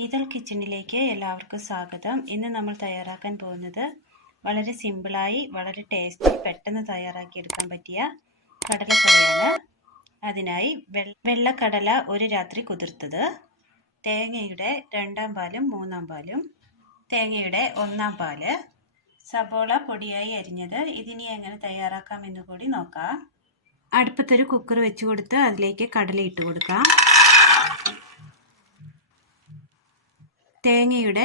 Ethyl കിച്ചണിലേക്ക് എല്ലാവർക്കും സ്വാഗതം. ഇന്ന് നമ്മൾ തയ്യാറാക്കാൻ പോകുന്നത് വളരെ സിമ്പിളായി വളരെ ടേസ്റ്റി പെട്ടെന്ന് തയ്യാറാക്കിയെടുക്കാൻ പറ്റിയ കടലക്കറിയാണ്. അതിനായി വെള്ളക്കടല ഒരു രാത്രി കുതിർത്തത്, തേങ്ങയുടെ 2-ാം പാലും 3-ാം പാലും, തേങ്ങയുടെ 1-ാം പാല്, സബോള പൊടിയായി അരിഞ്ഞത്. ഇതിനി എങ്ങനെ തയ്യാറാക്കാമെന്ന് കൂടി നോക്കാം. അടുപ്പത്തൊരു കുക്കർ വെച്ച് കൊടുത്ത് അതിലേക്ക് കടല ഇട്ട് കൊടുക്കാം. തേങ്ങയുടെ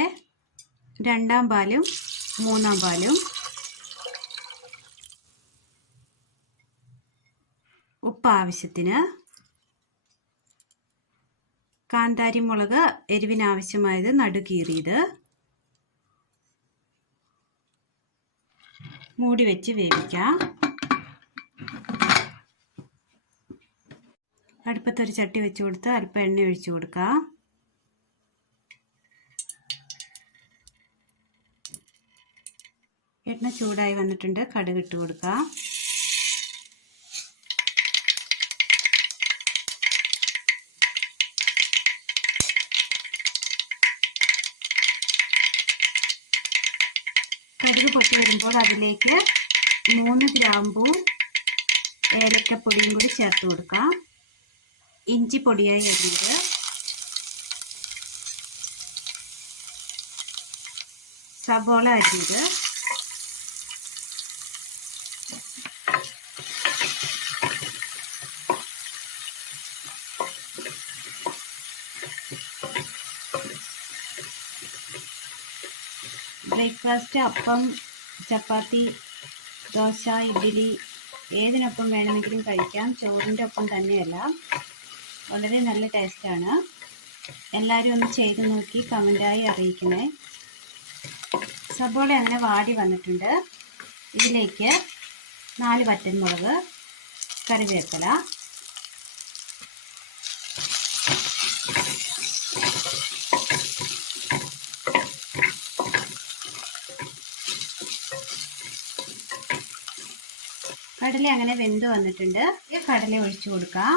2-ാം പാലും 3-ാം പാലും, ഉപ്പ് ആവശ്യത്തിന്, കാന്താരി മുളക് എരിവിനാവശ്യമായത് നടുകീറിയത്, മൂടി വെച്ച് വേവിക്കാം. അടുപ്പത്തൊരു ചട്ടി വെച്ച് കൊടുത്ത് അല്പം എണ്ണ ഒഴിച്ചു കൊടുക്കാം. എണ്ണ ചൂടായി വന്നിട്ടുണ്ട്. കടുക് ഇട്ട് കൊടുക്കാം. കടുക് പൊട്ടി വരുമ്പോൾ അതിലേക്ക് 3 ഗ്രാമ്പൂ ഏലക്കപ്പൊടിയും കൂടി ചേർത്ത് കൊടുക്കാം. ഇഞ്ചി പൊടിയായി അരിഞ്ഞത്, സബോള അരിഞ്ഞത്, ബ്രേക്ക്ഫാസ്റ്റ്, അപ്പം, ചപ്പാത്തി, ദോശ, ഇഡ്ഡലി ഏതിനൊപ്പം വേണമെങ്കിലും കഴിക്കാം. ചോറിൻ്റെ ഒപ്പം തന്നെയല്ല. വളരെ നല്ല ടേസ്റ്റാണ്. എല്ലാവരും ഒന്ന് ചെയ്ത് നോക്കി കമൻറ്റായി അറിയിക്കണേ. സബോള അങ്ങനെ വാടി വന്നിട്ടുണ്ട്. ഇതിലേക്ക് 4 വറ്റൽമുളക്, കറിവേപ്പില, കടല അങ്ങനെ വെന്ത് വന്നിട്ടുണ്ട്. കടല ഒഴിച്ചു കൊടുക്കാം.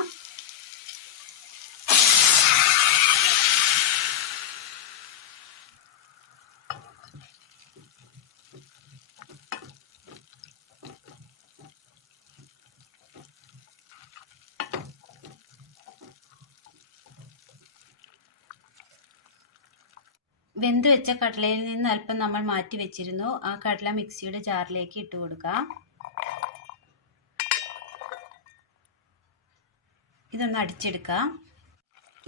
വെന്ത് വെച്ച കടലയിൽ നിന്ന് അല്പം നമ്മൾ മാറ്റി വെച്ചിരുന്നു. ആ കടല മിക്സിയുടെ ജാറിലേക്ക് ഇട്ട് കൊടുക്കാം. ഇതൊന്ന് അടിച്ചെടുക്കാം.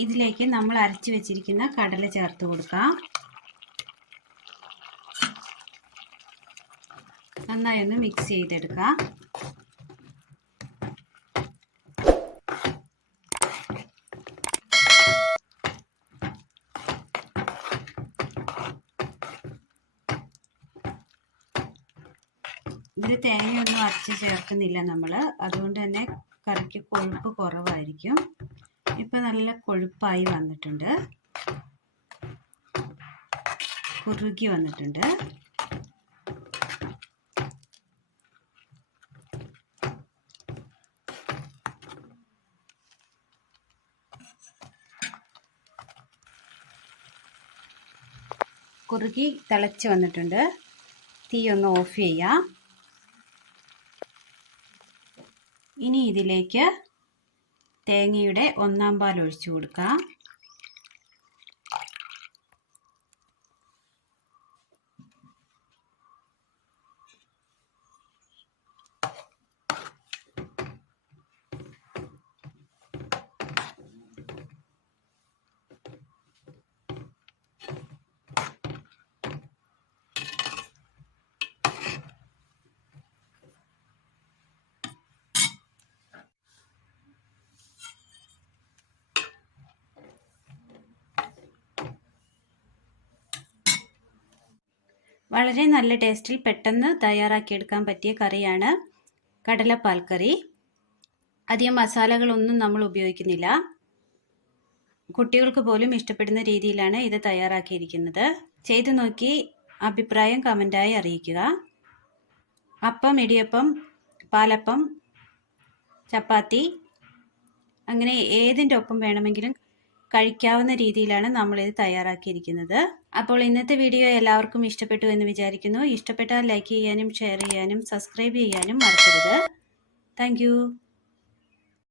ഇതിലേക്ക് നമ്മൾ അരച്ചു വെച്ചിരിക്കുന്ന കടല ചേർത്ത് കൊടുക്കാം. നന്നായി ഒന്ന് മിക്സ് ചെയ്തെടുക്കാം. ഇതിൽ തേങ്ങയൊന്നും അരച്ച് ചേർക്കുന്നില്ല നമ്മൾ, അതുകൊണ്ട് തന്നെ കറിക്ക് കൊഴുപ്പ് കുറവായിരിക്കും. ഇപ്പം നല്ല കൊഴുപ്പായി വന്നിട്ടുണ്ട്, കുറുകി വന്നിട്ടുണ്ട്. കുറുകി തിളച്ച് വന്നിട്ടുണ്ട്. തീ ഒന്ന് ഓഫ് ചെയ്യാം. ഇനി ഇതിലേക്ക് തേങ്ങയുടെ 1-ാം പാൽ ഒഴിച്ചു കൊടുക്കാം. വളരെ നല്ല ടേസ്റ്റിൽ പെട്ടെന്ന് തയ്യാറാക്കിയെടുക്കാൻ പറ്റിയ കറിയാണ് കടലപ്പാൽ കറി. അധികം മസാലകളൊന്നും നമ്മൾ ഉപയോഗിക്കുന്നില്ല. കുട്ടികൾക്ക് പോലും ഇഷ്ടപ്പെടുന്ന രീതിയിലാണ് ഇത് തയ്യാറാക്കിയിരിക്കുന്നത്. ചെയ്തു നോക്കി അഭിപ്രായം കമൻറ്റായി അറിയിക്കുക. അപ്പം, ഇടിയപ്പം, പാലപ്പം, ചപ്പാത്തി അങ്ങനെ ഏതിൻ്റെ ഒപ്പം വേണമെങ്കിലും കഴിക്കാവുന്ന രീതിയിലാണ് നമ്മളിത് തയ്യാറാക്കിയിരിക്കുന്നത്. അപ്പോൾ ഇന്നത്തെ വീഡിയോ എല്ലാവർക്കും ഇഷ്ടപ്പെട്ടു എന്ന് വിചാരിക്കുന്നു. ഇഷ്ടപ്പെട്ടാൽ ലൈക്ക് ചെയ്യാനും ഷെയർ ചെയ്യാനും സബ്സ്ക്രൈബ് ചെയ്യാനും മറക്കരുത്. താങ്ക്